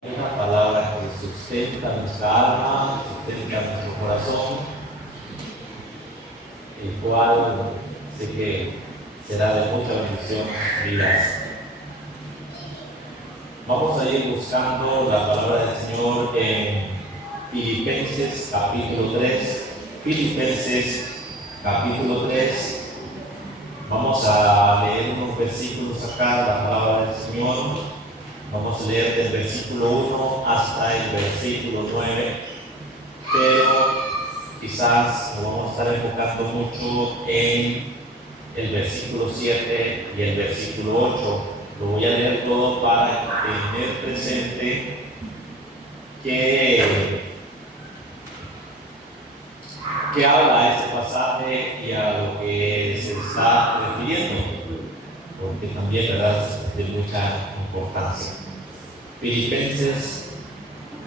Una palabra que sustenta nuestra alma, sustenta nuestro corazón, el cual sé que será de mucha bendición vidas. Vamos a ir buscando la palabra del Señor en Filipenses capítulo 3. Filipenses capítulo 3. Vamos a leer unos versículos acá, la palabra del Señor. Vamos a leer del versículo 1 hasta el versículo 9, pero quizás nos vamos a estar enfocando mucho en el versículo 7 y el versículo 8. Lo voy a leer todo para tener presente que habla este pasaje y a lo que se está refiriendo, porque también, ¿verdad?, es de mucha importancia. Filipenses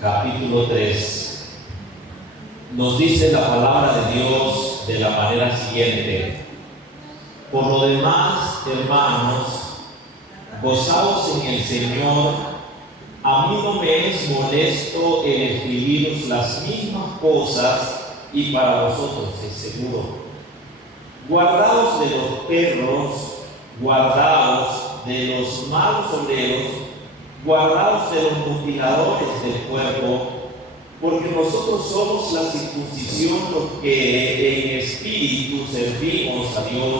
capítulo 3 nos dice la palabra de Dios de la manera siguiente: por lo demás, hermanos, gozaos en el Señor. A mí no me es molesto el escribiros las mismas cosas, y para vosotros es seguro. Guardaos de los perros, guardaos de los malos obreros, guardaos de los mutiladores del cuerpo, porque nosotros somos la circuncisión, los que en espíritu servimos a Dios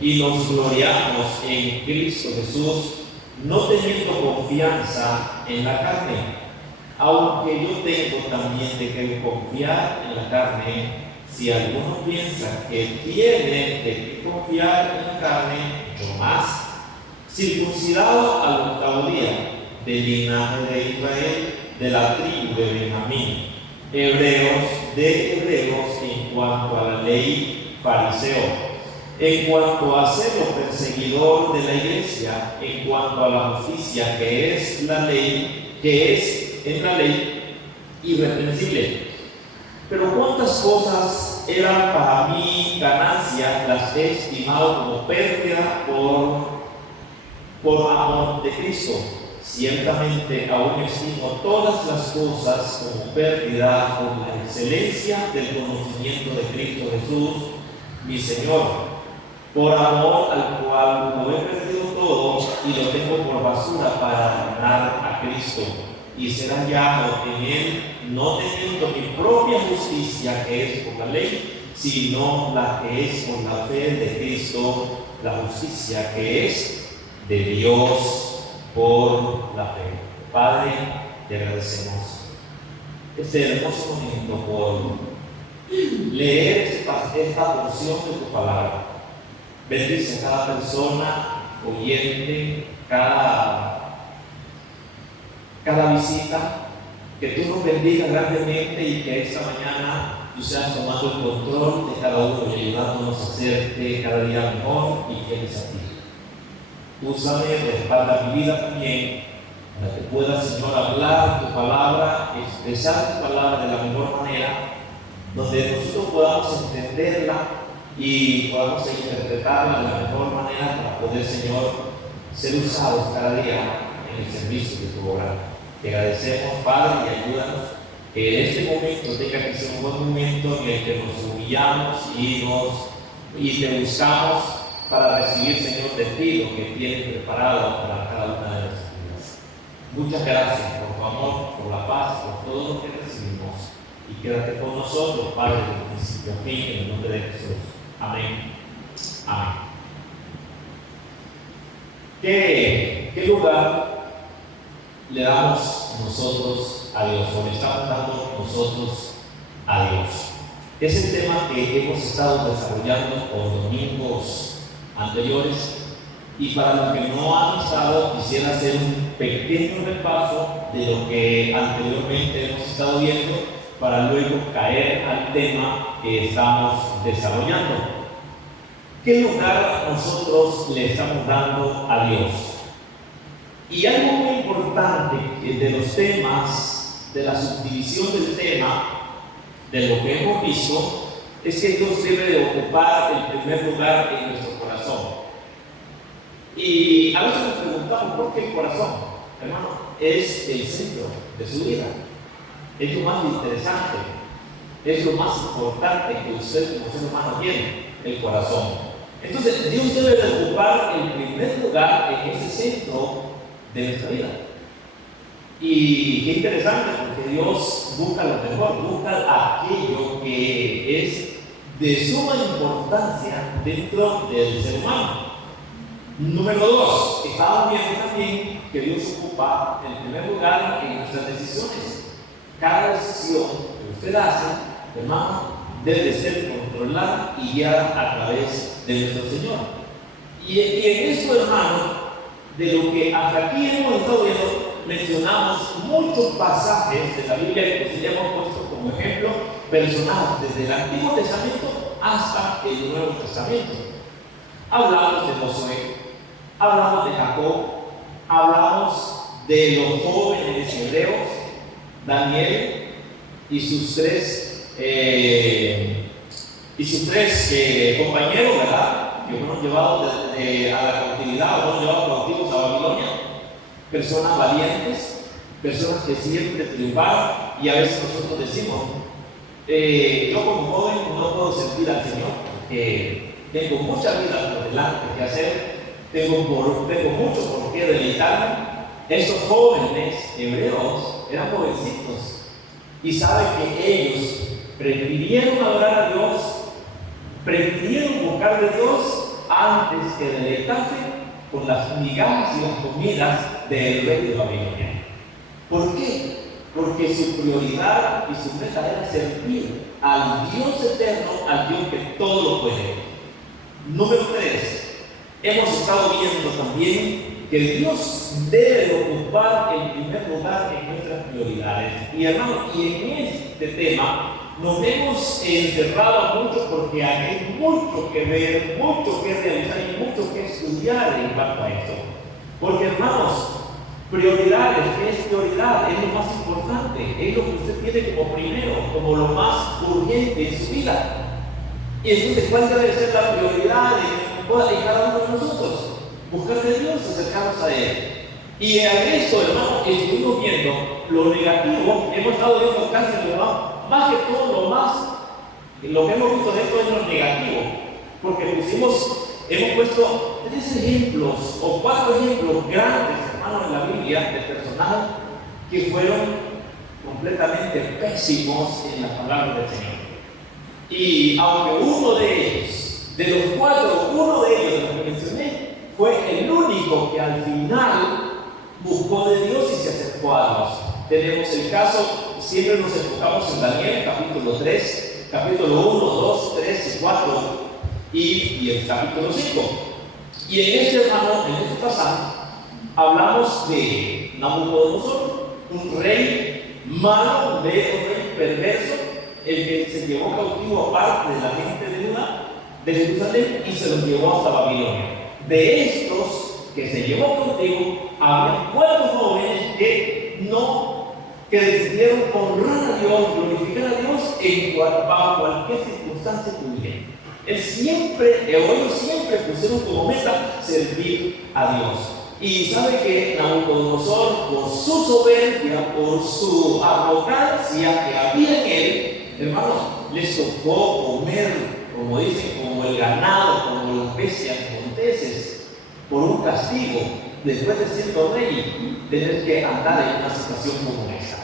y nos gloriamos en Cristo Jesús, no teniendo confianza en la carne, aunque yo tengo también de qué confiar en la carne. Si alguno piensa que tiene de qué confiar en la carne, yo más, circuncidado al octavo día, del linaje de Israel, de la tribu de Benjamín, hebreos de hebreos, en cuanto a la ley, fariseo, en cuanto a ser perseguidor de la iglesia, en cuanto a la justicia que es la ley, que es en la ley irreprensible. Pero cuántas cosas eran para mí ganancia, las he estimado como pérdida por amor de Cristo. Ciertamente aún estimo todas las cosas como pérdida por la excelencia del conocimiento de Cristo Jesús, mi Señor, por amor al cual lo he perdido todo y lo tengo por basura para ganar a Cristo y ser hallado en Él, no teniendo mi propia justicia que es por la ley, sino la que es por la fe de Cristo, la justicia que es de Dios por la fe. Padre, te agradecemos este hermoso momento por leer esta porción de tu palabra. Bendice a cada persona, oyente, cada visita, que tú nos bendigas grandemente y que esta mañana tú seas tomando el control de cada uno y ayudándonos a hacerte cada día mejor y fieles a ti. Úsame, respalda mi vida también, para que pueda, Señor, hablar tu palabra, expresar tu palabra de la mejor manera, donde nosotros podamos entenderla y podamos interpretarla de la mejor manera para poder, Señor, ser usados cada día en el servicio de tu obra. Te agradecemos, Padre, y ayúdanos que en este momento tenga que ser un buen momento en el que nos humillamos y te buscamos para recibir, Señor, de ti lo que tienes preparado para cada una de nuestras vidas. Muchas gracias por tu amor, por la paz, por todo lo que recibimos. Y quédate con nosotros, Padre, desde principio a fin, en el nombre de Jesús. Amén. Amén. ¿Qué lugar le damos nosotros a Dios, o le estamos dando nosotros a Dios? Es el tema que hemos estado desarrollando por domingos anteriores, y para los que no han estado, quisiera hacer un pequeño repaso de lo que anteriormente hemos estado viendo, para luego caer al tema que estamos desarrollando. ¿Qué lugar nosotros le estamos dando a Dios? Y algo muy importante de los temas, de la subdivisión del tema, de lo que hemos visto, es que Dios debe de ocupar el primer lugar en nuestro corazón. Y a veces nos preguntamos, ¿por qué el corazón? hermano, es el centro de su vida. Es lo más interesante, es lo más importante que usted como ser humano tiene, el corazón. Entonces, Dios debe de ocupar el primer lugar en ese centro de nuestra vida. Y qué interesante, porque Dios busca lo mejor, busca aquello que es de suma importancia dentro del ser humano. Número 2, estamos viendo también que Dios ocupa el primer lugar en nuestras decisiones. Cada decisión que usted hace, hermano, debe ser controlada y guiada a través de nuestro Señor. Y en esto, hermano, de lo que hasta aquí hemos estado viendo, mencionamos muchos pasajes de la Biblia que ya hemos puesto como ejemplo personal, desde el Antiguo Testamento hasta el Nuevo Testamento. Hablamos de Josué, hablamos de Jacob, hablamos de los jóvenes hebreos, Daniel y sus tres compañeros, ¿verdad? Que fueron llevados a la cautividad, fueron llevados cautivos a Babilonia. Personas valientes, personas que siempre triunfaron, y a veces nosotros decimos, yo como joven no puedo servir al Señor porque tengo mucha vida por delante que hacer, tengo mucho por qué deleitarme. Estos jóvenes hebreos eran jovencitos y saben que ellos prefirieron adorar a Dios, prefirieron buscar de Dios antes que deleitarse con las migajas y las comidas del rey de Babilonia. ¿Por qué? Porque su prioridad y su meta era servir al Dios eterno, al Dios que todo lo puede. Número 3, hemos estado viendo también que Dios debe de ocupar el primer lugar en nuestras prioridades. Y hermano, y en este tema nos hemos encerrado mucho porque hay mucho que ver, mucho que realizar y mucho que estudiar en cuanto a esto. Porque hermanos, prioridades, ¿qué es prioridad? Es lo más importante, es lo que usted tiene como primero, como lo más urgente en su vida. Y entonces, ¿cuál debe ser la prioridad de cada uno de nosotros? Buscar de Dios, acercarnos a Él. Y a esto, hermano, estuvimos viendo lo negativo, hemos estado viendo casi más que todo lo que hemos visto de esto es lo negativo, porque hemos puesto 3 ejemplos o 4 ejemplos grandes, hermano, en la Biblia de personajes que fueron completamente pésimos en las palabras del Señor. Y aunque uno de ellos, de los 4, uno de ellos, los que mencioné, fue el único que al final buscó de Dios y se acercó a Dios. Tenemos el caso, siempre nos enfocamos en Daniel, capítulo 3, capítulo 1, 2, 3 y 4 y el capítulo 5. Y en este, hermano, en este pasaje, hablamos de Nabucodonosor, un rey malo, un rey perverso, el que se llevó cautivo a parte de la gente de Jerusalén y se los llevó hasta Babilonia. De estos que se llevó cautivo, había 4 jóvenes que decidieron honrar a Dios, glorificar a Dios bajo cualquier circunstancia que hubiera. Ellos siempre pusieron como meta servir a Dios. Y sabe que Nabucodonosor, por su soberbia, por su arrogancia que había en él, hermanos, les tocó comer, como dicen, como el ganado, como las bestias monteses, por un castigo, después de siendo rey, tener que andar en una situación como esa.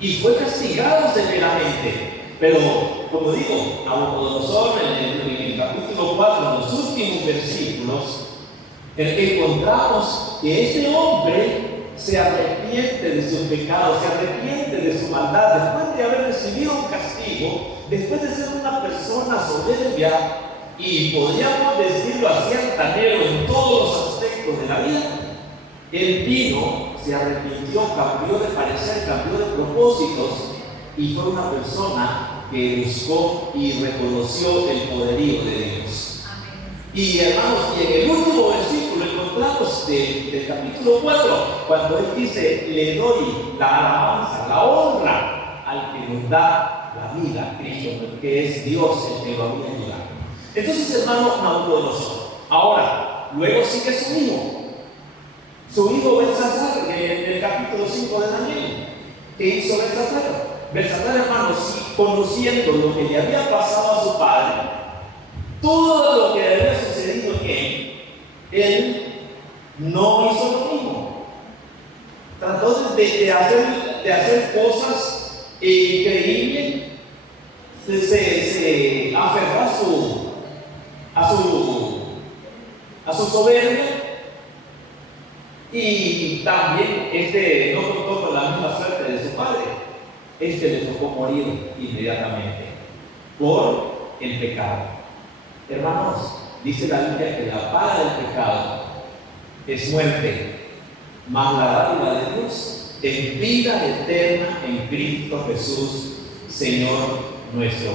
Y fue castigado severamente. Pero, como digo, Nabucodonosor en el capítulo 4, en los últimos versículos, encontramos que este hombre se arrepiente de sus pecados, se arrepiente de su maldad, después de haber recibido un castigo, después de ser una persona soberbia, y podríamos decirlo así, altanero en todos los aspectos de la vida. Él vino, se arrepintió, cambió de parecer, cambió de propósitos, y fue una persona que buscó y reconoció el poderío de Dios. Y hermanos, y en el último versículo encontramos del capítulo 4, cuando él dice: le doy la alabanza, la honra al que nos da la vida, Cristo, que es Dios el que lo había ayudado. Entonces, hermano, Nabucodonosor. Ahora, luego sigue su hijo. Su hijo Belsasar, en el capítulo 5 de Daniel, ¿qué hizo Belsasar? Belsasar, hermanos, conociendo lo que le había pasado a su padre, todo lo que había sucedido en él no hizo lo mismo. Trató de hacer cosas increíbles, se aferró a su soberbia, y también no contó con la misma suerte de su padre. Le tocó morir inmediatamente por el pecado. Hermanos, dice la Biblia que la paga del pecado es muerte, mas la dádiva de Dios es vida eterna en Cristo Jesús, Señor nuestro.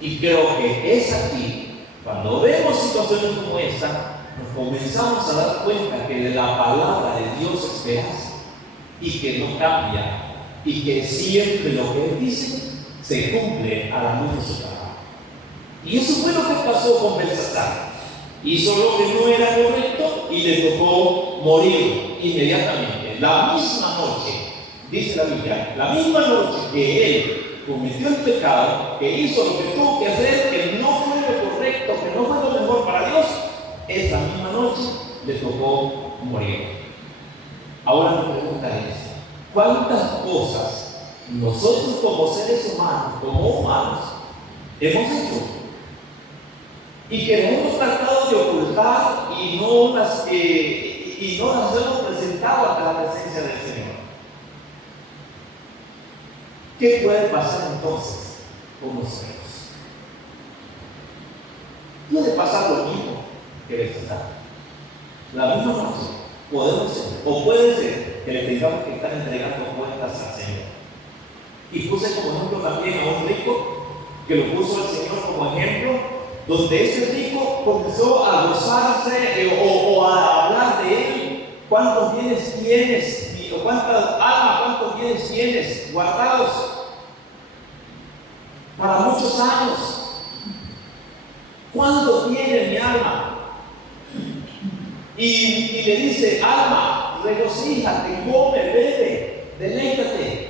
Y creo que es aquí, cuando vemos situaciones como esta, nos comenzamos a dar cuenta que de la palabra de Dios esperas y que no cambia, y que siempre lo que Él dice se cumple a la luz de su palabra. Y eso fue lo que pasó con Belsasar. Hizo lo que no era correcto y le tocó morir inmediatamente. La misma noche, dice la Biblia, la misma noche que él cometió el pecado, que hizo lo que tuvo que hacer, que no fue lo correcto, que no fue lo mejor para Dios, esa misma noche le tocó morir. Ahora mi pregunta es: ¿cuántas cosas nosotros como seres humanos, como humanos, hemos hecho y que nos hemos tratado de ocultar y no las hemos presentado ante la presencia del Señor? ¿Qué puede pasar entonces con nosotros? Puede pasar lo mismo que Belsasar. La misma noche podemos ser, o puede ser que le tengamos que estar entregando cuentas al Señor. Y puse como ejemplo también a un rico, que lo puso el Señor como ejemplo, donde ese rico comenzó a gozarse o a hablar de él. ¿Cuántos bienes tienes? O ¿cuántos bienes tienes guardados para muchos años? ¿Cuánto tiene mi alma? Y le dice: alma, regocíjate, come, bebe, deleítate.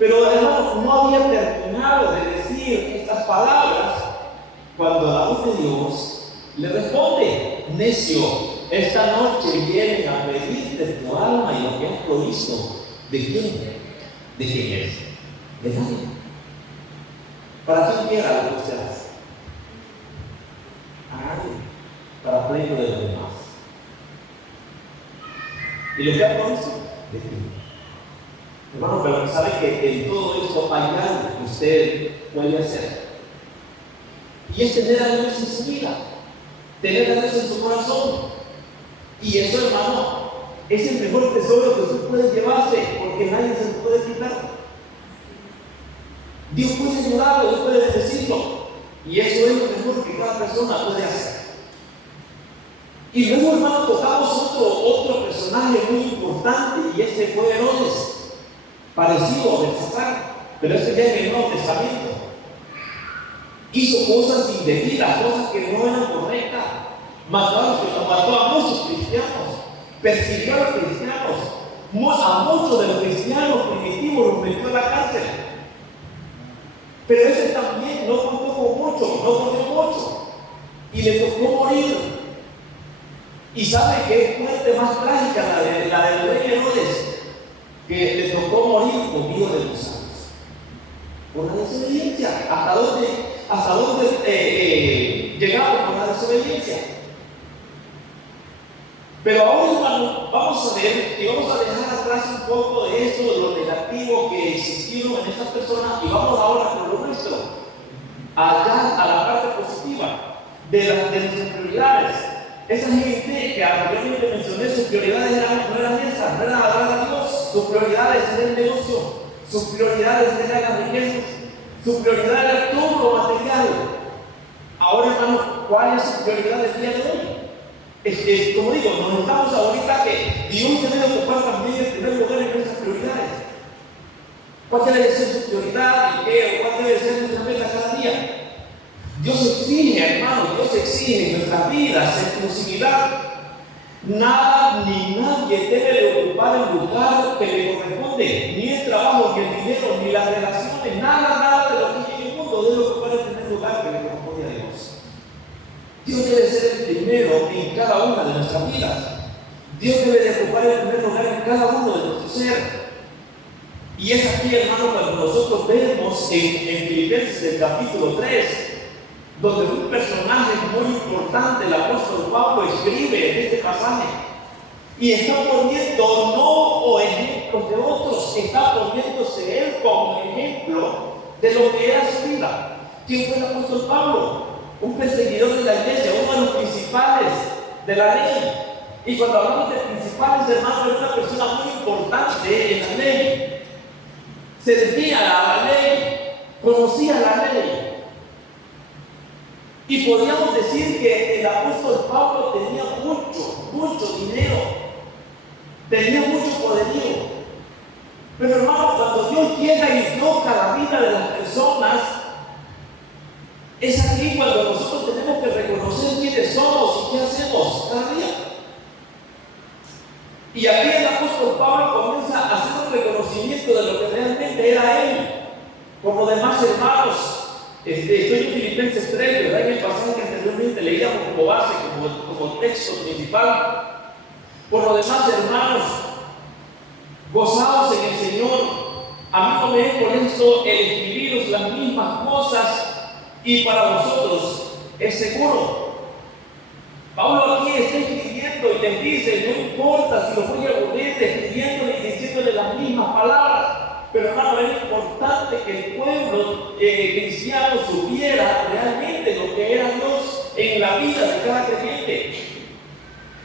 Pero hermano, no había terminado de decir estas palabras cuando la voz de Dios le responde: necio, esta noche vienen a pedirte tu alma y lo que has provisto. ¿De quién? ¿De quién es? De nadie. ¿Para quién quiera lo que usted hace? A nadie. Para pleito de los demás. ¿Y lo que ha provisto? De ti. Hermano, pero sabe que en todo esto hay algo que usted puede hacer. Y es tener a Dios en su vida, tener a Dios en su corazón. Y eso, hermano, es el mejor tesoro que usted puede llevarse, porque nadie se lo puede quitar. Dios puede ayudarlo, Dios puede bendecirlo. Y eso es lo mejor que cada persona puede hacer. Y luego, hermano, tocamos otro personaje muy importante, y este fue Herodes, parecido a Belsasar, pero este ya en el Nuevo Testamento. Hizo cosas indebidas, cosas que no eran correctas. Mató a muchos cristianos, persiguió a los cristianos, a muchos de los cristianos primitivos los metió en la cárcel. Pero ese también no contó con mucho, no corrió mucho, y le tocó morir. Y sabe que es muerte más trágica la del rey Herodes, que le tocó morir comido de gusanos por la desobediencia. ¿Hasta dónde llegamos con la desobediencia? Pero ahora, hermano, vamos a ver y vamos a dejar atrás un poco de esto, de lo negativo que existieron en estas personas, y vamos ahora con lo nuestro, allá a la parte positiva de nuestras prioridades. Esa gente que anteriormente mencioné, sus prioridades no eran esas, no eran adorar a Dios. Sus prioridades eran el negocio, sus prioridades eran las riquezas, su prioridad era todo lo material. Ahora, hermano, ¿cuál es su prioridad del día de hoy? Como digo, nos notamos ahorita que Dios debe ocupar también el primer lugar en nuestras prioridades. ¿Cuál debe ser su prioridad y cuál debe ser nuestra meta cada día? Dios exige, hermano, Dios exige en nuestras vidas exclusividad. Nada ni nadie debe de ocupar el lugar que le corresponde, ni el trabajo, ni el dinero, ni las relaciones, nada de lo que hay en el mundo debe ocupar el primer lugar que le corresponde a Dios. Dios debe ser el primero en cada una de nuestras vidas. Dios debe de ocupar el primer lugar en cada uno de nuestro ser. Y es aquí, hermano, cuando nosotros vemos en Filipenses del capítulo 3, donde un personaje muy importante, el apóstol Pablo, escribe en este pasaje y está poniendo no ejemplos de otros, está poniéndose él como ejemplo de lo que era su vida. ¿Quién fue el apóstol Pablo? Un perseguidor de la iglesia, uno de los principales de la ley. Y cuando hablamos de principales, hermano, era una persona muy importante en la ley. Servía a la ley, conocía la ley. Y podríamos decir que el apóstol Pablo tenía mucho dinero, tenía mucho poderío. Pero hermano, cuando Dios llega y toca la vida de las personas, es aquí cuando nosotros tenemos que reconocer quiénes somos y qué hacemos cada día. Y aquí el apóstol Pablo comienza a hacer un reconocimiento de lo que realmente era él, por los demás hermanos. Estoy en Filipenses 3, ¿verdad? En el pasaje que anteriormente leíamos como base, como texto principal. Por lo demás, hermanos, gozaos en el Señor. A mí no me es molesto el escribiros las mismas cosas y para vosotros es seguro. Pablo aquí está escribiendo y les dice, no importa si los voy a aburrir escribiéndole y diciéndole las mismas palabras. Pero hermano, era importante que el pueblo cristiano supiera realmente lo que era Dios en la vida de cada creyente.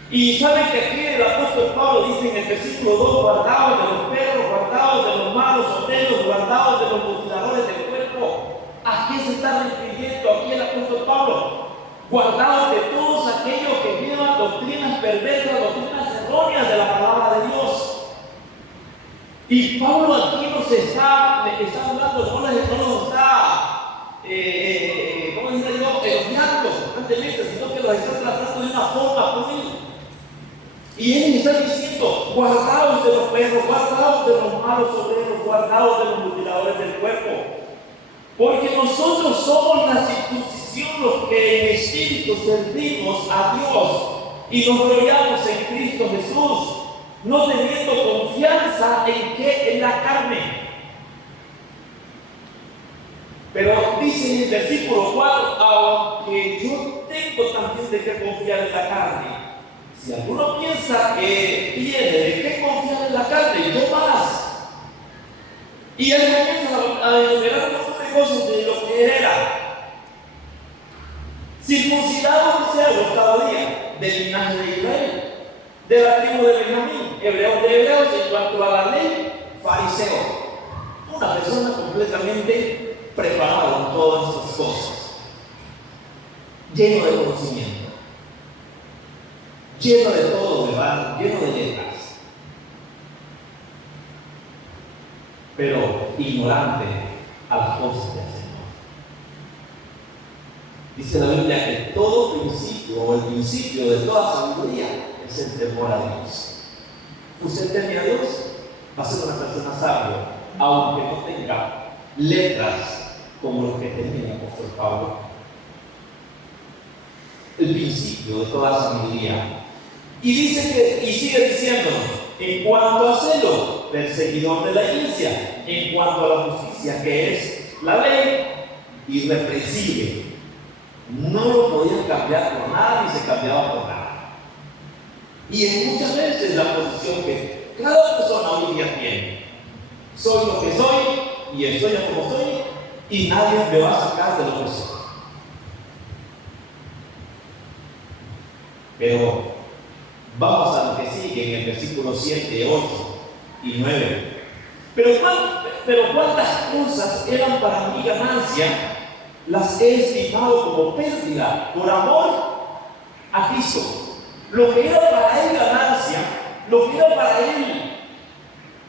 Y saben que aquí el apóstol Pablo dice en el versículo 2, guardaos de los perros, guardaos de los malos obreros, guardaos de los mutiladores del cuerpo. ¿A qué se está refiriendo aquí el apóstol Pablo? Guardaos de todos aquellos que llevan doctrinas perversas, doctrinas erróneas de la palabra de Dios. Y Pablo aquí nos está hablando, no nos está, elogiando constantemente, sino que los está tratando de una forma muy. Y él está diciendo, guardaos de los perros, guardaos de los malos obreros, guardaos de los mutiladores del cuerpo. Porque nosotros somos la circuncisión los que en espíritu servimos a Dios y nos gloriamos en Cristo Jesús, no teniendo confianza en la carne. Pero dice en el versículo 4, aunque yo tengo también de qué confiar en la carne. Si alguno piensa que tiene de qué confiar en la carne, yo más. Y él comienza a enumerar un montón de cosas de lo que era. Circuncidado cada día del linaje de Israel, de la tribu de Benjamín, hebreos de hebreos, en cuanto a la ley, fariseo. Una persona completamente preparada en todas estas cosas, lleno de conocimiento, lleno de todo, ¿verdad? Lleno de letras, pero ignorante a las cosas del Señor. Dice la Biblia que todo principio, o el principio de toda sabiduría, es el temor a Dios. Usted teme a Dios, va a ser una persona sabia, aunque no tenga letras como lo que tenía el apóstol Pablo. El principio de toda sabiduría. Y dice que, y sigue diciéndonos, en cuanto a celo, perseguidor de la iglesia, en cuanto a la justicia que es la ley, irreprensible. No lo podían cambiar por nada ni se cambiaba por nada. Y es muchas veces la posición que cada persona hoy día tiene. Soy lo que soy y estoy como soy y nadie me va a sacar de lo que soy. Pero vamos a lo que sigue en el versículo 7, 8 y 9. Pero cuántas cosas eran para mi ganancia, las he estimado como pérdida por amor a Cristo. Lo que era para él ganancia, lo que era para él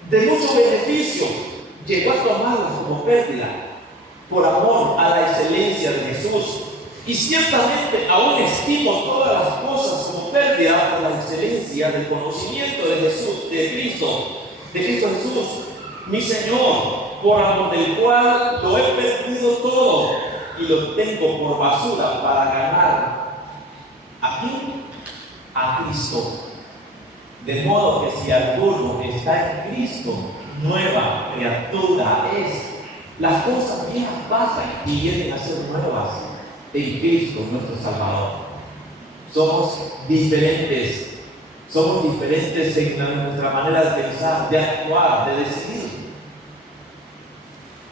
de mucho beneficio, llegó a tomarlas como pérdida por amor a la excelencia de Jesús. Y ciertamente aún estimo todas las cosas como pérdida por la excelencia del conocimiento de Jesús, de Cristo Jesús, mi Señor, por amor del cual lo he perdido todo y lo tengo por basura para ganar ¿a quién? A Cristo. De modo que si alguno está en Cristo, nueva criatura es. Las cosas viejas pasan y vienen a ser nuevas en Cristo nuestro Salvador. Somos diferentes en nuestra manera de pensar, de actuar, de decidir.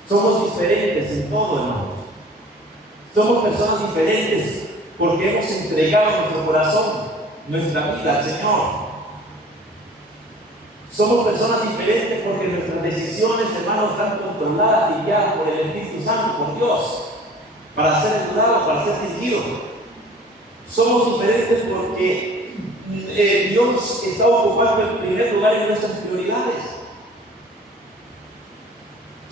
Somos diferentes en todo, hermano. Somos personas diferentes porque hemos entregado nuestro corazón, nuestra vida al Señor. Somos personas diferentes porque nuestras decisiones, hermanos, están controladas y guiadas por el Espíritu Santo, por Dios, para ser ayudados, para ser dirigidos. Somos diferentes porque Dios está ocupando el primer lugar en nuestras prioridades.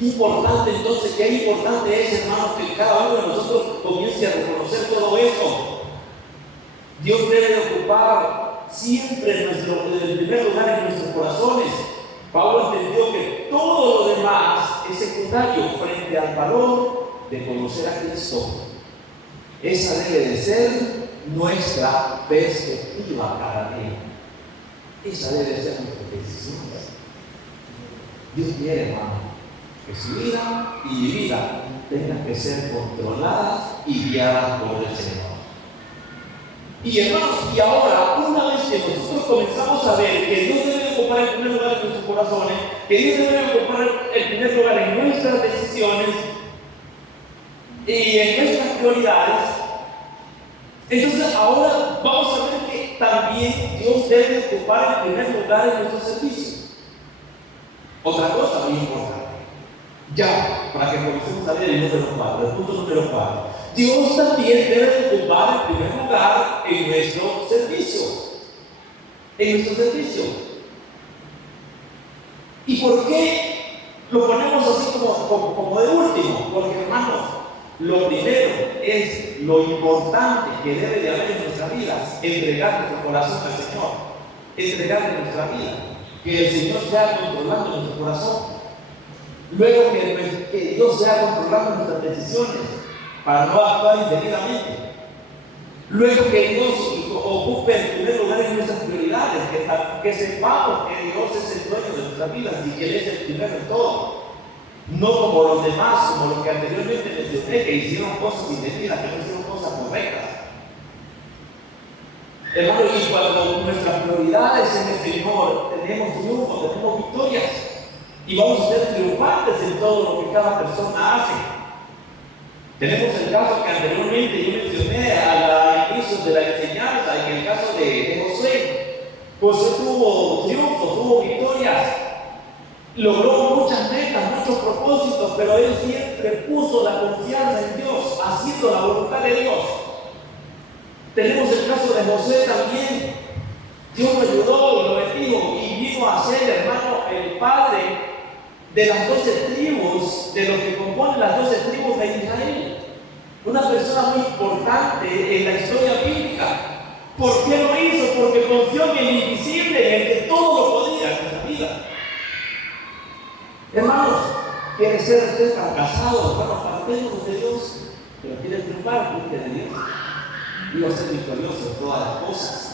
Qué importante entonces, qué importante es, hermanos, que cada uno de nosotros comience a reconocer todo eso. Dios debe ocupar siempre el primer lugar en nuestros corazones. Pablo entendió que todo lo demás es secundario frente al valor de conocer a Cristo. Esa debe de ser nuestra perspectiva cada día. Esa debe de ser nuestra decisión. Dios quiere, hermano, que su vida y mi vida tengan que ser controladas y guiadas por el Señor. Y hermanos, y ahora, una vez que nosotros comenzamos a ver que Dios debe ocupar el primer lugar en nuestros corazones, que Dios debe ocupar el primer lugar en nuestras decisiones y en nuestras prioridades, entonces ahora vamos a ver que también Dios debe ocupar el primer lugar en nuestro servicio. Otra cosa muy importante, ya, para que comencemos a ver el punto número 4. Dios también debe ocupar el primer lugar en nuestro servicio. ¿Y por qué lo ponemos así como de último? Porque, hermanos, lo primero es lo importante que debe de haber en nuestras vidas: entregar nuestro corazón al Señor, entregarle nuestra vida, que el Señor sea controlando nuestro corazón. Luego que Dios sea controlando nuestras decisiones para no actuar indebidamente. Luego que Dios ocupe el primer lugar en nuestras prioridades, que sepamos que Dios es el dueño de nuestras vidas y que Él es el primero en todo. No como los demás, como los que anteriormente mencioné, que hicieron cosas indebidas, que no hicieron cosas correctas. Hermano, y cuando nuestras prioridades en el Señor, tenemos triunfo, tenemos victorias, y vamos a ser triunfantes en todo lo que cada persona hace. Tenemos el caso que anteriormente yo mencioné al inicio de la enseñanza, en el caso de Josué. Josué tuvo triunfo, tuvo victorias, logró muchas metas, muchos propósitos, pero él siempre puso la confianza en Dios, haciendo la voluntad de Dios. Tenemos el caso de José también. Dios lo ayudó, lo bendijo y vino a ser, hermano, el padre de las 12 tribus, de los que componen las 12 tribus de Israel. Una persona muy importante en la historia bíblica. ¿Por qué lo hizo? Porque confió en el invisible, en el que todo lo podía en nuestra vida. Hermanos, ¿quiere ser usted fracasado? Bueno, apartémonos de Dios. Pero quiere triunfar, busque de Dios. Y va a ser victorioso en todas las cosas.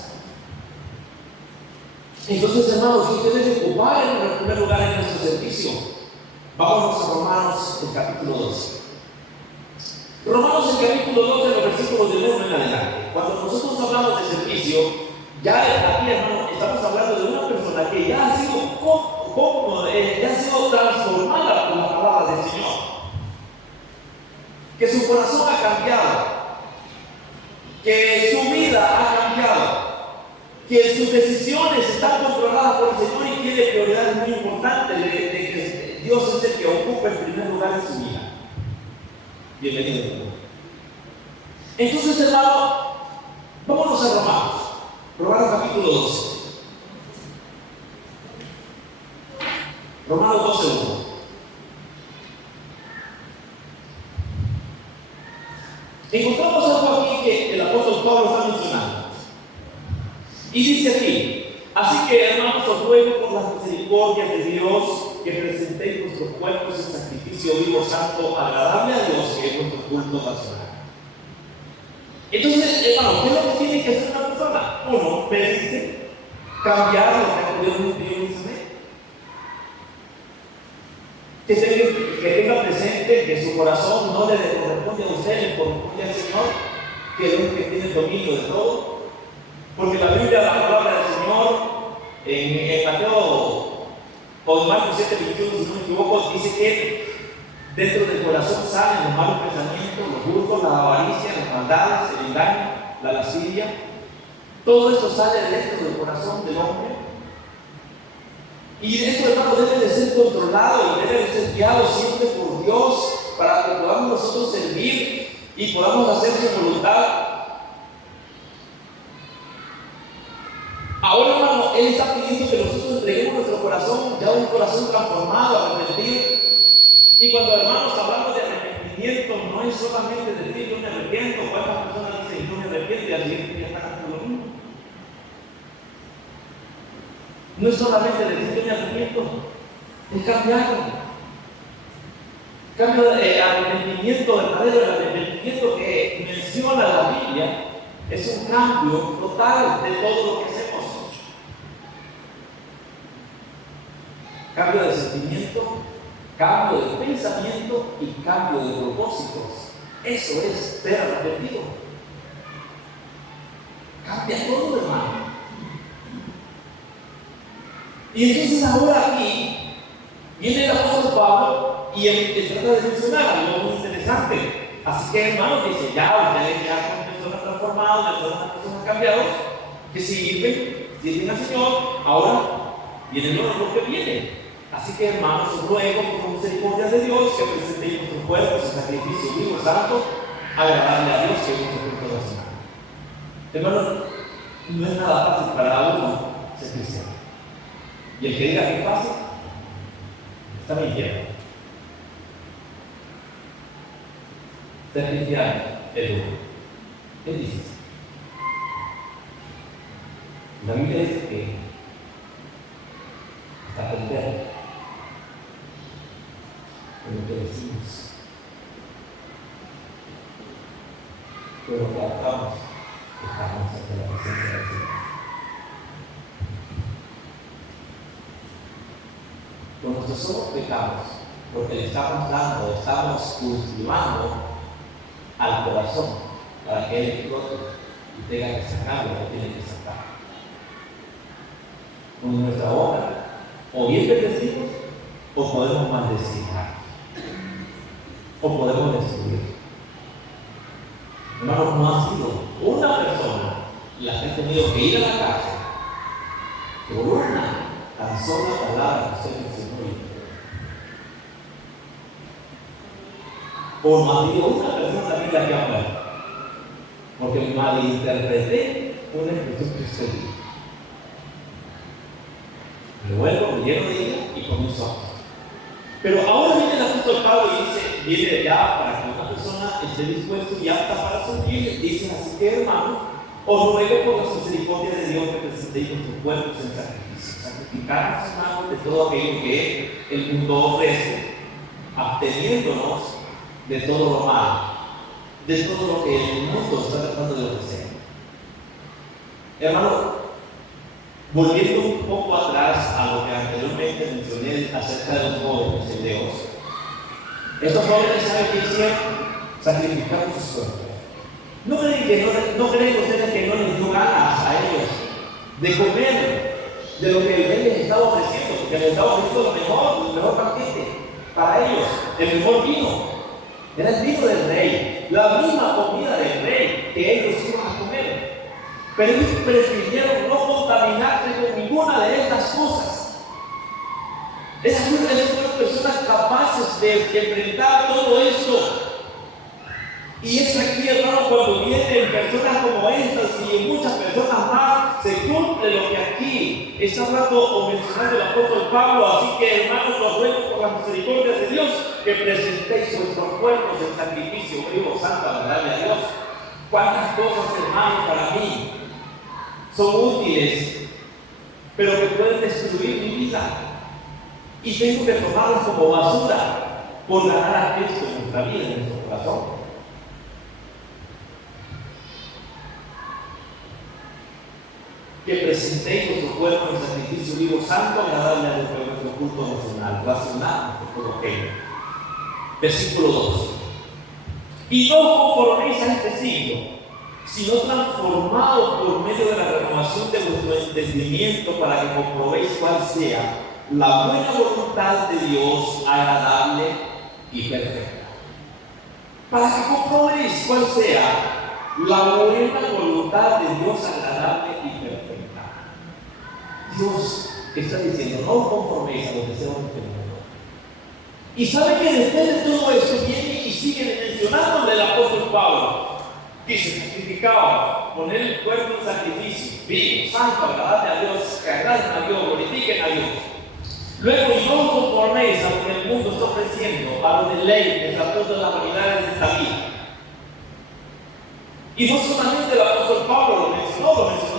Entonces, hermanos, usted debe ocupar en el primer lugar en nuestro servicio. Vámonos a Romanos, el capítulo 12. Romanos, el capítulo 12, los versículos del 1 en adelante. Cuando nosotros hablamos de servicio, ya aquí, hermano, estamos hablando de una persona que ya ha sido transformada por la palabra del Señor. Que su corazón ha cambiado, que su vida ha cambiado, que sus decisiones están controladas por el Señor y tiene prioridades muy importantes de que Dios es el que ocupa el primer lugar en su vida. Bienvenido. Entonces, hermano, vámonos a Romanos capítulo 12. Romanos 12, 1. Encontramos algo aquí apóstol Pablo está mencionando. Y dice aquí: así que, hermanos, os ruego por las misericordias de Dios que presentéis vuestros cuerpos en sacrificio vivo, santo, agradable a Dios, que es vuestro culto racional. Entonces, hermano, ¿qué es lo que tiene que hacer una persona? Uno, pedirse, cambiar lo que Dios nos dio en su mente. Que tenga presente que su corazón no le corresponde a usted, le corresponde al Señor, que es el que tiene el dominio de todo. Porque la Biblia, la palabra del Señor, en Mateo o en Marcos 7:21, si no me equivoco, dice que dentro del corazón salen los malos pensamientos, los hurtos, la avaricia, las maldades, el engaño, la lascivia. Todo esto sale dentro del corazón del hombre. Y esto, hermano, debe de ser controlado y debe de ser guiado siempre por Dios para que podamos nosotros servir y podamos hacer su voluntad. Ahora, hermano, Él está pidiendo que nosotros entreguemos nuestro corazón, ya un corazón transformado, arrepentido. Y cuando, hermanos, hablamos de arrepentimiento, no es solamente decir yo me arrepiento. ¿Cuántas personas dicen yo me arrepiento y al siguiente día están haciendo lo mismo? No es solamente decir yo me arrepiento, es cambiarlo. Cambio de arrepentimiento verdadero, el arrepentimiento que menciona la Biblia, es un cambio total de todo lo que hacemos. Cambio de sentimiento, cambio de pensamiento y cambio de propósitos. Eso es ser arrepentido. Cambia todo, hermano. Y entonces ahora aquí viene el apóstol Pablo y él trata de mencionar algo muy interesante. Así que, hermano, dice: ya ustedes ya son personas transformadas, son personas cambiadas, que sirven al Señor. Ahora viene lo que viene. Así que, hermanos, os ruego por misericordia de Dios que presentéis vuestros cuerpos en sacrificio vivo, santo, agradable a Dios, que es vuestro culto racional. Hermano, no es nada fácil para uno ser cristiano. Y el que diga que es fácil, está mintiendo. Ser cristiano es duro, es difícil. La Biblia dice que está perdido en lo que decimos, pero lo que actuamos, estamos ante la presencia del Señor. Cuando nosotros pecamos, porque le estamos cultivando al corazón para que él explote y tenga que sacar lo que tiene que sacar. Con nuestra boca, o bien bendecimos, o podemos maldecir, o podemos destruir. Hermanos, no ha sido una persona la que ha tenido que ir a la cárcel por una tan sola palabra que usted mencionó. Por una persona también la que ha muerto, porque malinterpreté una expresión que usted dijo. Me vuelvo, me lleno de ella y comienzo a hablar. Pero ahora viene el apóstol Pablo y dice: viene ya para que una persona esté dispuesta y apta para servir. Dice: así que, hermanos, os ruego por la misericordia de Dios que presentéis vuestros cuerpos en sacrificio. Sacrificarnos, hermanos, de todo aquello que el mundo ofrece, absteniéndonos de todo lo malo, de todo lo que el mundo está tratando de ofrecer. Hermano, volviendo un poco atrás a lo que anteriormente mencioné acerca de los jóvenes hebreos, estos jóvenes, ¿saben qué hicieron? Sacrificaron sus cuerpos. ¿No creen ustedes que no les dio ganas a ellos de comer de lo que el rey les estaba ofreciendo? Porque les estaba ofreciendo el mejor banquete para ellos, el mejor vino. Era el vino del rey, la misma comida del rey que ellos iban a comer. Pero ellos prefirieron no contaminarse con ninguna de estas cosas. Esas fueron personas capaces de enfrentar todo esto. Y es aquí, hermano, cuando vienen personas como estas y muchas personas más, se cumple lo que aquí está hablando o mencionando el apóstol Pablo. Así que, hermanos, los ruego por las misericordias de Dios que presentéis vuestros cuerpos en sacrificio vivo, santo, agradable a Dios. ¿Cuántas cosas, hermano, para mí son útiles, pero que pueden destruir mi vida? Y tengo que tomarlas como basura por ganar a Cristo en nuestra vida, en nuestro corazón. Que presentéis vuestro cuerpo en sacrificio vivo, santo, agradable a Dios, nuestro culto racional, nuestro evangelio. Versículo 2. Y no os conforméis a este siglo, sino transformados por medio de la renovación de vuestro entendimiento, para que comprobéis cuál sea la buena voluntad de Dios, agradable y perfecta. Para que comprobéis cuál sea la buena voluntad de Dios, agradable y perfecta. Dios está diciendo: no os conforméis a los deseos de este mundo. Y sabe que después de todo esto viene y sigue mencionando el apóstol Pablo, que se sacrificaba, poner el cuerpo en sacrificio vivo, santo, agradable a Dios, que agraden a Dios, glorifiquen a Dios. Luego, y no os conforméis a lo que el mundo está ofreciendo, a lo de ley, de todas las vanidades de esta vida. Y no solamente el apóstol Pablo lo mencionó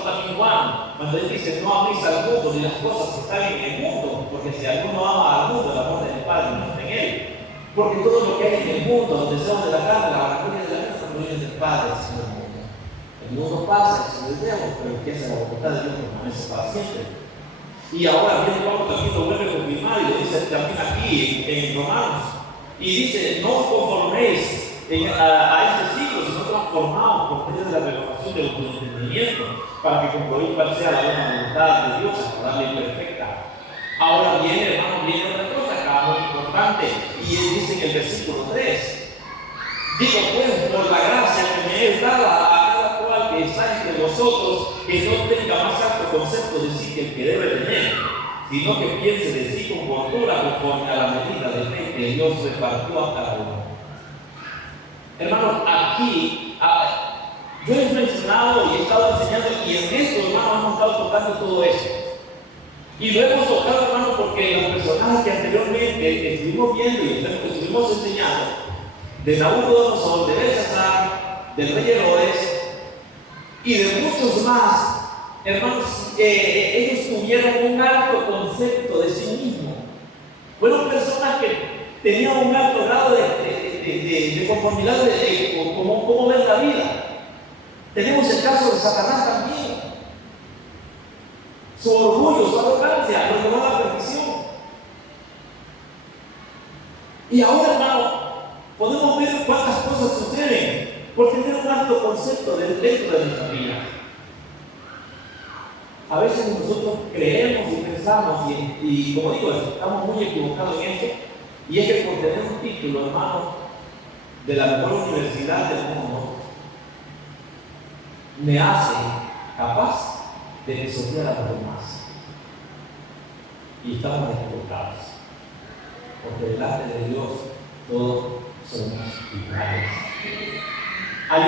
también Juan, cuando él dice: no améis al mundo ni las cosas que están en el mundo, porque si alguno ama al mundo, el amor del Padre no está en él. Porque todo lo que hay en el mundo, los deseos de la carne, la vanagloria de la vida, no vienen del Padre, sino del mundo. El mundo pasa, es un deseo, pero el que hace la voluntad de Dios permanece para siempre. Y ahora viene Pablo también, lo vuelve a confirmar y lo dice también aquí en Romanos. Y dice: no os conforméis a este siglo, sino transformados por medio de la renovación de vuestro entendimiento, para que comprobéis cuál sea la buena voluntad de Dios, agradable y perfecta. Ahora viene, hermano, viene otra cosa acá muy importante, y él dice en el versículo 3: digo pues, por la gracia que me es dada a cada cual que está entre vosotros, que no tenga más alto concepto de sí que el que debe tener, sino que piense de sí con cordura, conforme a la medida de fe que Dios repartió a cada uno. Hermanos, aquí yo he mencionado y he estado enseñando, y en esto, hermanos, hemos estado tocando todo esto. Y lo hemos tocado, hermanos, porque los personajes que anteriormente estuvimos viendo y estuvimos enseñando, de Nabucodonosor, de Belsasar, del rey Herodes y de muchos más, hermanos, ellos tuvieron un alto concepto de sí mismos. Fueron personas que tenían un alto grado de conformidad de cómo ven la vida. Tenemos el caso de Satanás también. Su orgullo, su arrogancia, lo llevó a la perdición. Y ahora, hermano, podemos ver cuántas cosas suceden por tener un alto concepto dentro de nuestra vida. A veces nosotros creemos y pensamos, y como digo, estamos muy equivocados en esto, y es que por tener un título, hermano, de la mejor universidad del mundo, me hace capaz de pisotear a los demás. Y estamos equivocados, porque delante de Dios todos somos iguales. Hay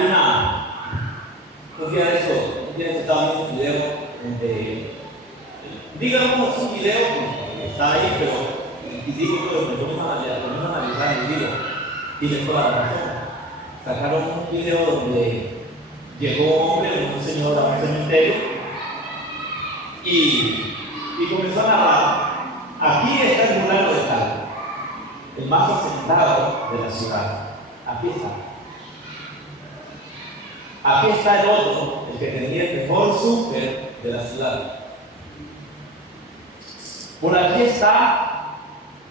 un día de esto estaba viendo un video donde, digamos, un video que está ahí, pero y digo que lo que vamos a analizar el video tiene toda la razón. Sacaron un video donde llegó un hombre, un señor a un cementerio y comenzó a narrar: aquí está el fulano de tal, el más asentado de la ciudad. Aquí está. Aquí está el otro, el que tenía el mejor súper de la ciudad. Por aquí está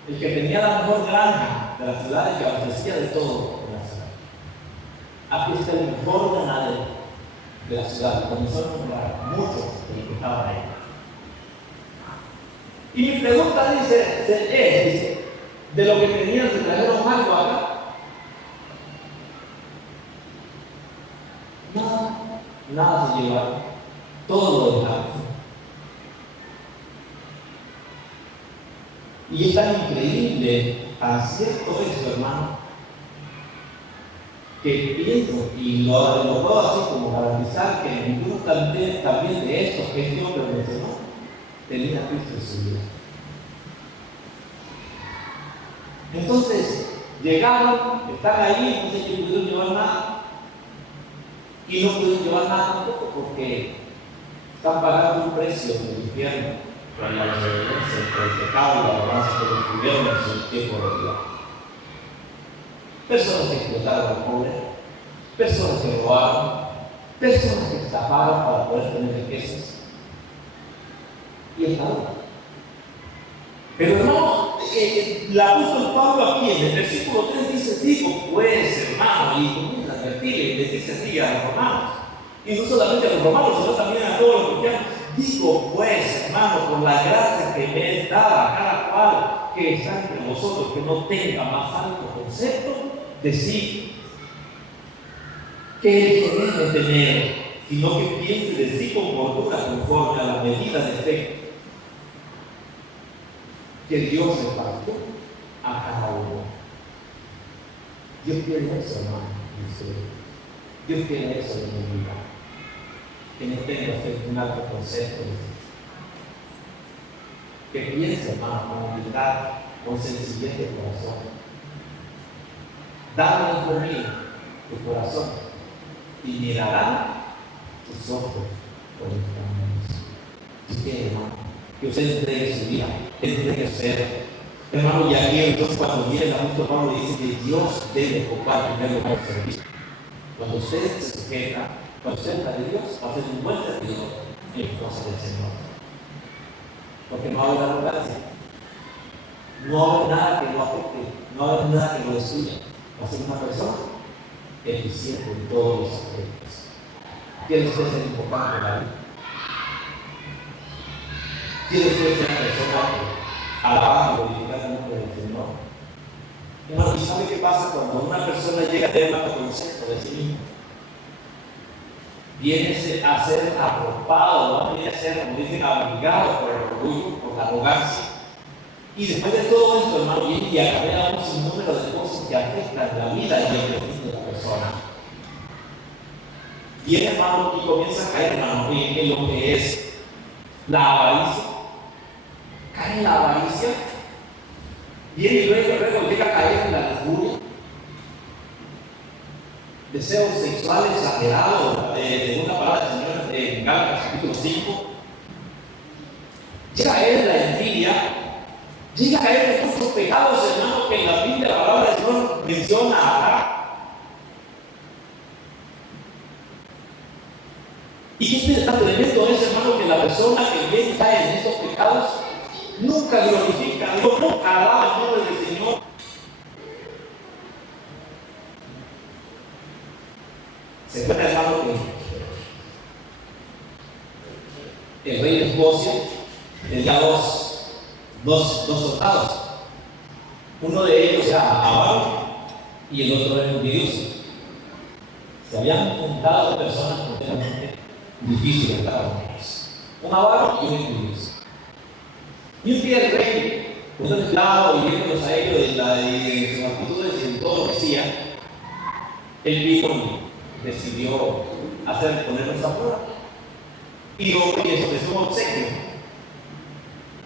el que tenía la mejor granja de la ciudad y que abastecía de todo en la ciudad. Aquí está el mejor ganadero de la ciudad. Comenzó a nombrar muchos de los que estaban ahí. Y mi pregunta dice, de lo que tenían, se trajeron algo acá. Nada se llevaron, todo lo dejaron. Y es tan increíble, tan cierto esto, hermano, que pienso, y lo puedo así como garantizar, que ninguno también de estos que este hombre mencionó tenía a Cristo en su vida. Entonces, llegaron, están ahí, no sé qué pudieron llevar nada. Y no pueden llevar nada tampoco porque están pagando un precio en el infierno por la desobediencia, por el pecado y la arrogancia que descubrieron en su tiempo de vida. Personas que explotaron al pobre, personas que robaron, personas que estafaron para poder tener riquezas. Y es nada. Pero hermano, el apóstol Pablo aquí en el versículo 3 dice: digo pues, hermano, y comienza a advertirle, les dice así a los romanos, y no solamente a los romanos, sino también a todos los cristianos: digo pues, hermano, por la gracia que me es dada a cada cual que está entre vosotros, que no tenga más alto concepto de sí que el que debe tener, sino que piense de sí con cordura, conforme a la medida de fe que Dios repartió a cada uno. Dios quiere eso, hermano, Dios quiere eso en mi vida. Que no tenga un alto concepto de sí. Que piense, hermano, con humildad, con sencillez de corazón. Dame por mí tu corazón y mirarán tus ojos por los caminos. Dios quiere, hermano, que usted entregue su vida, entregue su ser. Hermano, y aquí entonces cuando viene el apóstol Pablo dice que Dios debe ocupar primero por servicio. Cuando usted se sujeta, cuando usted está de Dios, va a ser un buen servidor en cosas del Señor. Porque no va a haber arrogancia, no va a haber nada que lo afecte, no va a haber nada que lo destruya. Va a ser una persona eficiente en todos los aspectos. ¿Quiere usted ser importante en la vida? ¿Quiere usted ser una persona alabando y glorificando el nombre del Señor? Hermano, ¿y sabe qué pasa cuando una persona llega a tener un concepto de sí mismo? Viene a ser arropado, ¿no? Viene a ser, como dicen, abrigado por el orgullo, por la arrogancia. Y después de todo esto, hermano, viene y acarrea un sinnúmero de cosas que afectan la vida y el destino de la persona. Viene, hermano, y comienza a caer, hermano, en lo que es la avaricia. Cae en la avaricia. Viene y luego llega a caer en la lujuria. Deseos sexuales exagerados, según la palabra del Señor en Gálatas capítulo 5. Llega a caer en la envidia. Llega a caer en muchos pecados, hermano, que en la Biblia la palabra del Señor menciona acá. Y qué tan tremendo es, hermano, que la persona que bien cae en estos pecados nunca glorifica a Dios, nunca alaba el nombre del Señor. Se cuenta, hermano, que el rey de Escocia tenía dos soldados. Uno de ellos era avaro y el otro era envidioso. Se habían juntado personas completamente difíciles para ellos. Un avaro y un envidioso. Y un día el rey, con un esclavo y viéndolos a ellos de sus actitudes y en todo lo que hacía, él vino y decidió ponerlos a prueba. Y les ofreció un obsequio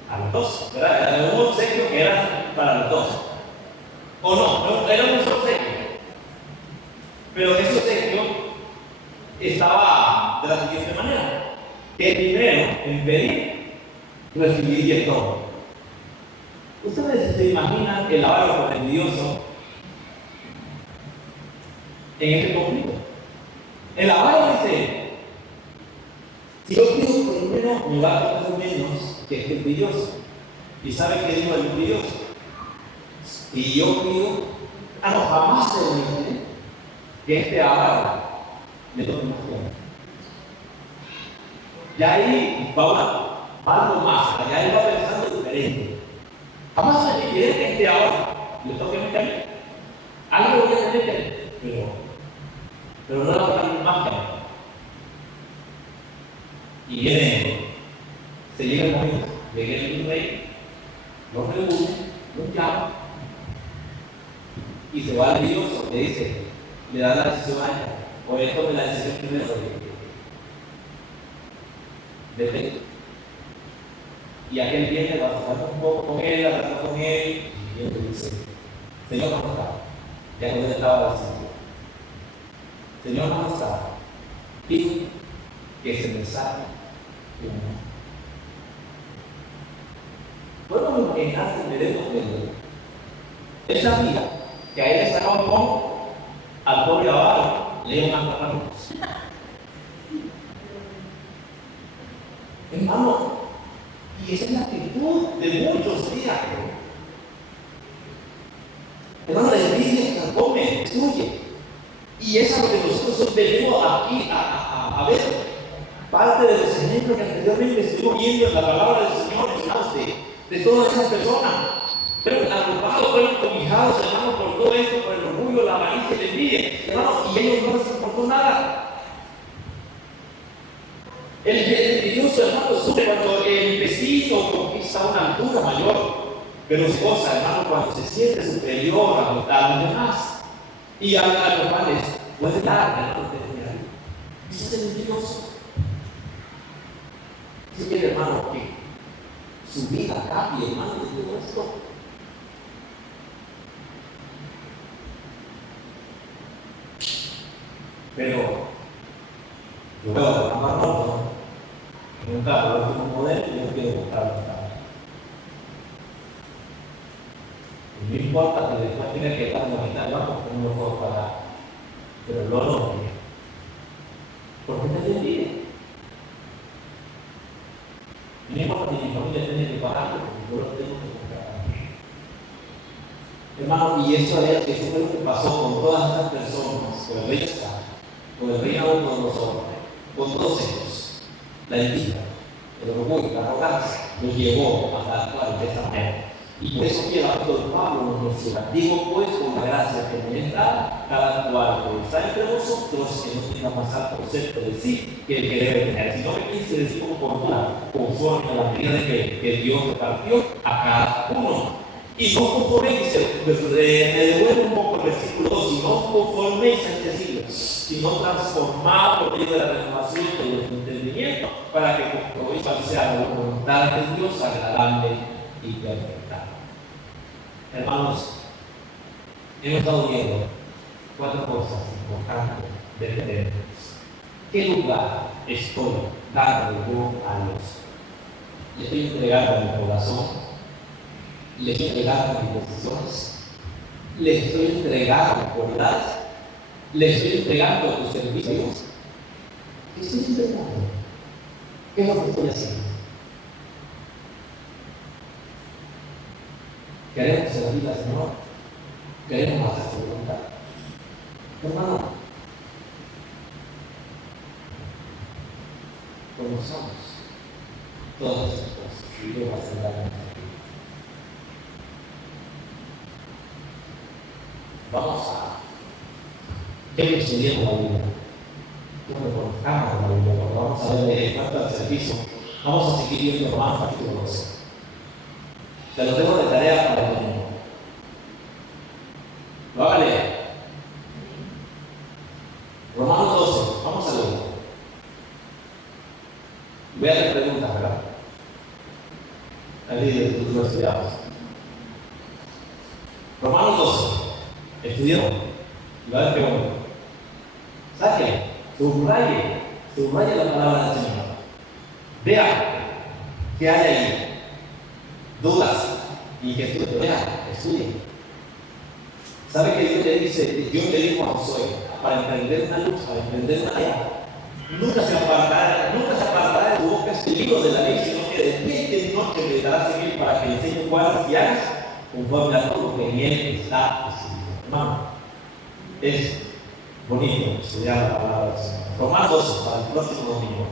a los dos, ¿verdad? Era un obsequio que era para los dos. O no, era un obsequio. Pero ese obsequio estaba de la siguiente manera: que primero, en pedir, recibiría todo. ¿Ustedes se imaginan el avaro con el envidioso en este conflicto? El avaro dice: si yo pido primero, me va a costar menos que este envidioso. ¿Y sabe qué dijo el envidioso? Si yo pido, no, jamás se permite que este avaro le toque más tiempo. Ya ahí va algo más, ya ahí va pensando diferente. Jamás se permite que este avaro le toque más tiempo. Algo voy a tener que, pero no lo va a tener más tiempo. Y se llega el momento, llega el rey, lo reúne, lo llama, y se va al envidioso, le da la decisión a ella, o él tome la decisión primero, vete. Y aquel viene, va a hablar un poco con él, hablar con él, y él le dice: Señor, ¿cómo está? Ya no le estaba diciendo: Señor, ¿cómo está? Digo que se me sabe de la mano. Bueno, en arte me debo de él sabía que a él le sacaba un poco, al pobre abajo le iban a matar los. Hermano, y esa es la actitud de muchos días. Hermano, la envidia come, destruye. Y es a lo que nosotros venimos aquí a ver. Parte de los ejemplos que anteriormente estuvimos viendo en la palabra del Señor, hermanos, de todas esas personas. Fueron agrupados, fueron cobijados, hermanos, por todo esto, por el orgullo, la avaricia y la envidia. Hermanos, y ellos no les importó nada. El envidioso, hermano, sufre cuando el vecino conquista una altura mayor, pero su cosa, hermano, cuando se siente superior a los demás y a los cuales puede dar, hermano, ese es el envidioso. Si quiere, hermano, que su vida cambie, hermano, de todo esto. Pero yo veo a Marlon en un carro, el último modelo, y yo quiero comprarlo un carro. Y no importa que después tenga que dar la mitad del banco, porque no lo puedo pagar. Pero el oro no quiere. Porque nadie pide. No importa que mi familia tenga que pagarlo, porque yo lo tengo que comprar. Hermano, y eso fue lo que pasó con todas estas personas, con el rey Saúl, con el rey Nabucodonosor, con todos ellos. La envidia, el orgullo, la arrogancia, los llevó a actuar de esta manera. Y por eso que el apóstol Pablo nos menciona: digo pues, con la gracia que me da, cada cual que está entre vosotros, que no tenga más alto concepto de sí que el que debe tener, sino que quise decir como fortuna, conforme a la medida que Dios repartió a cada uno. Y no conforméis, me devuelve un poco el versículo 2, y no conforméis a este siglo, sino transformado por medio de la renovación de vuestro entendimiento, para que comprobéis cuál sea la voluntad de Dios, agradable y perfecta. Hermanos, hemos estado viendo 4 cosas importantes de entender. ¿Qué lugar estoy dando yo a Dios? ¿Le estoy entregando mi corazón? ¿Le estoy entregando mis decisiones? ¿Le estoy entregando cualidades? ¿Le estoy entregando tus servicios? ¿Qué estoy entregando? ¿Qué es lo que estoy haciendo? ¿Queremos servir al Señor? ¿Queremos hacer su voluntad? Hermano, conozcamos todas esas cosas y Dios va a hacer la vida. Vamos a ir estudiando la Biblia. Cuando conozcamos la Biblia, cuando vamos a ver en cuanto al servicio, vamos a seguir viendo Romanos capítulo 12. Te lo tengo de tarea para el domingo. Lo haga leer. Romanos 12, vamos a leer. Voy a hacer preguntas, ¿verdad? Ahí lo estudiamos. Romanos 12. Estudiamos. Y va a ver qué bueno. Saque, subraye la palabra del Señor. Vea qué hay ahí. Dudas y que estudie. ¿Sabe que Dios le dijo a Josué, para emprender una lucha, para emprender una guerra? Nunca se apartará de tu boca este libro de la ley, sino que de día y noche le dará seguir para que enseñe cuáles y hagas conforme a todo lo que en él está escrito. Hermano, es bonito estudiar la palabra del Señor. Romanos 12 para el próximo domingo.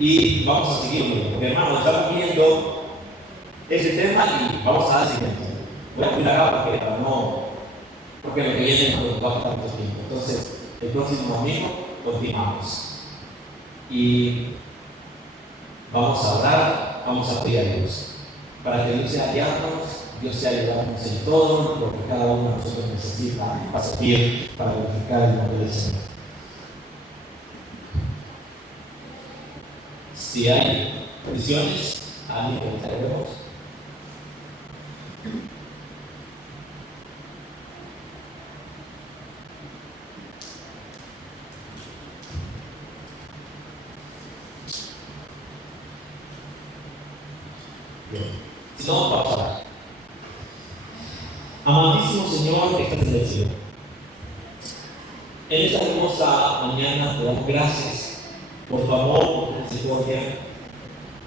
Y vamos a seguirlo, porque hermano, estamos viendo ese tema y vamos a dar siguiente. Voy a cuidar acá porque lo que viene nos va a quitar mucho tiempo. Entonces, el próximo domingo continuamos. Y vamos a orar, vamos a pedir a Dios, para que Dios sea guiándonos, Dios sea ayudándonos en todo lo que cada uno de nosotros necesita para servir, para glorificar el nombre del Señor. Si hay peticiones, alguien que traeremos. Si no, vamos a orar. Amadísimo Señor que estás en el cielo, en esta hermosa mañana te damos gracias por tu amor, por tu misericordia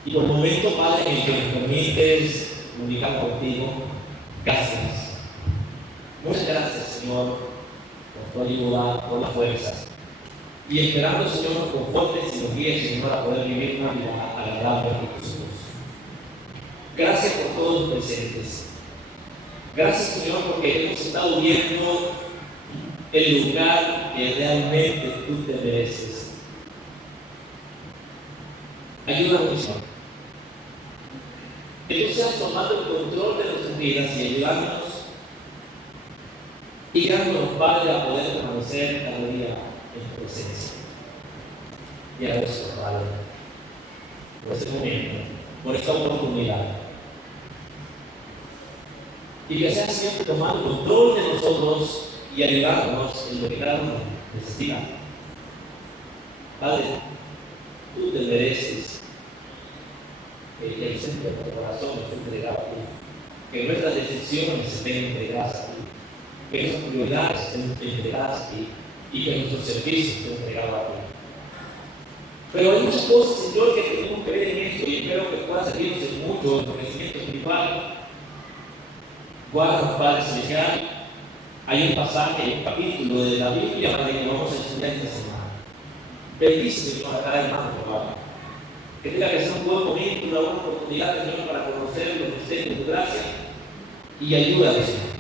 y por el momento, Padre, en el que nos permites comunicar contigo. Gracias. Muchas gracias, Señor, por tu ayuda, por las fuerzas. Y esperando, Señor, nos confortes y nos guíes, Señor, a poder vivir una vida agradable a tus ojos. Gracias por todos los presentes. Gracias, Señor, porque hemos estado viendo el lugar que realmente tú te mereces. Ayúdanos, Señor. Que tú seas tomando el control de nuestras vidas y ayudándonos y guiándonos, Padre, a poder permanecer cada día en tu presencia. Y agradezco, Padre, por este momento, por esta oportunidad. Y que seas siempre tomando control de nosotros y ayudándonos en lo que cada uno necesita. Padre, tú te mereces que el centro de nuestro corazón esté entregado a ti, que nuestras decisiones estén entregadas a ti, que nuestras prioridades estén entregadas a ti y que nuestros servicios estén entregados a ti. Pero hay muchas cosas, Señor, que tenemos que ver en esto y espero que pueda servirnos en mucho el conocimiento espiritual. Guarda, Padre Celestial, hay un pasaje, hay un capítulo de la Biblia para que vamos a estudiar esta semana. Bendice, Señor, a cada hermano, Padre. Que tenga que ser un buen momento, una buena oportunidad, Señor, para conocer lo que usted en tu gracia y ayúdale, Señor.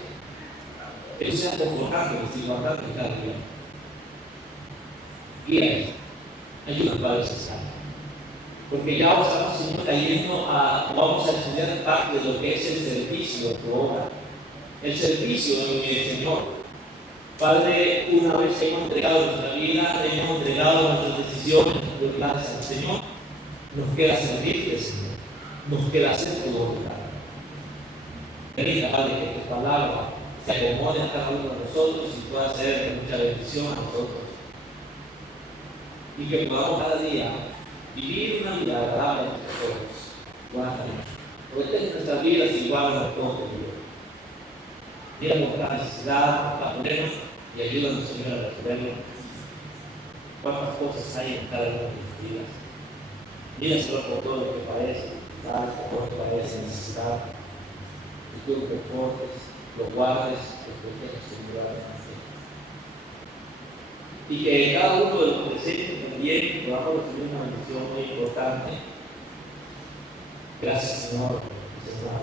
Que tú seas confortando y levantando cada día. Guíale, ayúdame, Padre Celestial. Porque ya estamos, Señor, vamos a estudiar parte de lo que es el servicio de tu obra. El servicio de mi Señor. Padre, una vez que hemos entregado nuestra vida, hemos entregado nuestras decisiones, nuestras prioridades al Señor, nos queda servirte, Señor. Nos queda hacer tu voluntad. Permita, Padre, que tu palabra se acomode a cada uno de nosotros y pueda ser de mucha bendición a nosotros. Y que podamos cada día vivir una vida agradable a nuestros ojos. Guárdanos. Protege nuestras vidas y guárdanos todo, Dios. Mira nuestra necesidad, la ponemos y ayúdanos, Señor, a resolverlo. Cuántas cosas hay en cada una de nuestras vidas. Mira, Señor, por todo lo que parece mal, por todo lo que parece necesidad. Y tú lo confortes, lo guardes, lo proteges, Señor. Y que cada uno de los presentes también podamos recibir una bendición muy importante. Gracias, Señor, Señor,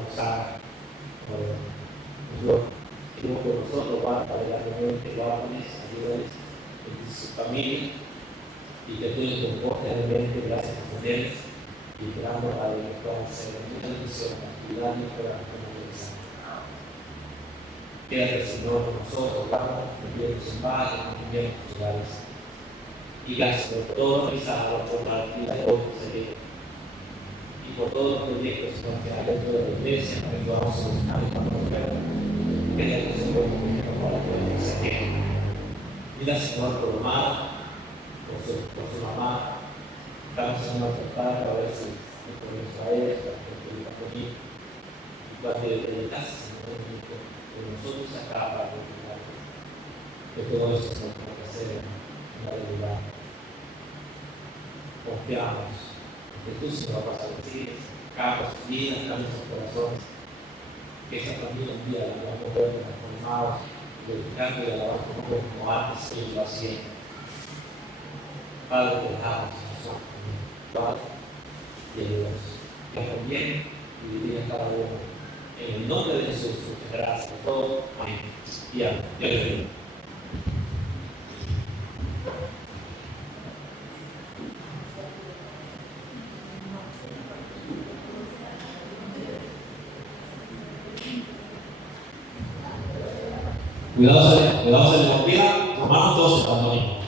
por digo que nosotros guarda realmente, guárdanos, ayúdales, bendice su familia y que tú les comportes realmente, gracias por ponerles y esperando para que puedan hacer mucha bendición, actividad y para como regresar. Quédate, Señor, con nosotros, guarda, envíanos en paz, envíanos en tus hogares. Y gracias por todo realizado, por la actividad de hoy que se ve. Y por todos los proyectos, Señor, que hay dentro de la iglesia, para que podamos solucionar y cuando nos vean. Quédate, Señor, para poder seguir. Mira, Señor, por Omar, por su mamá. Estamos, Señor, a tratar para ver si podemos traer, para que pueda venir. Y cuando le casa, Señor, que nosotros acá para continuar. Que todo eso se pueda hacer en la realidad. Confiamos que tú, Señor, vas a decir, cambia sus vidas, cambia sus corazones. Que esa familia un día la vamos a ver transformados, dedicando y alabando como antes ellos lo hacían. Padre, te dejamos nosotros, Padre, y ayúdanos. Que también vivir en cada uno. En el nombre de Jesús, muchas gracias por todo. Amén. Y amén. Dios les bendiga. Cuidado, se le olvida, hermanos, todos se abandonen.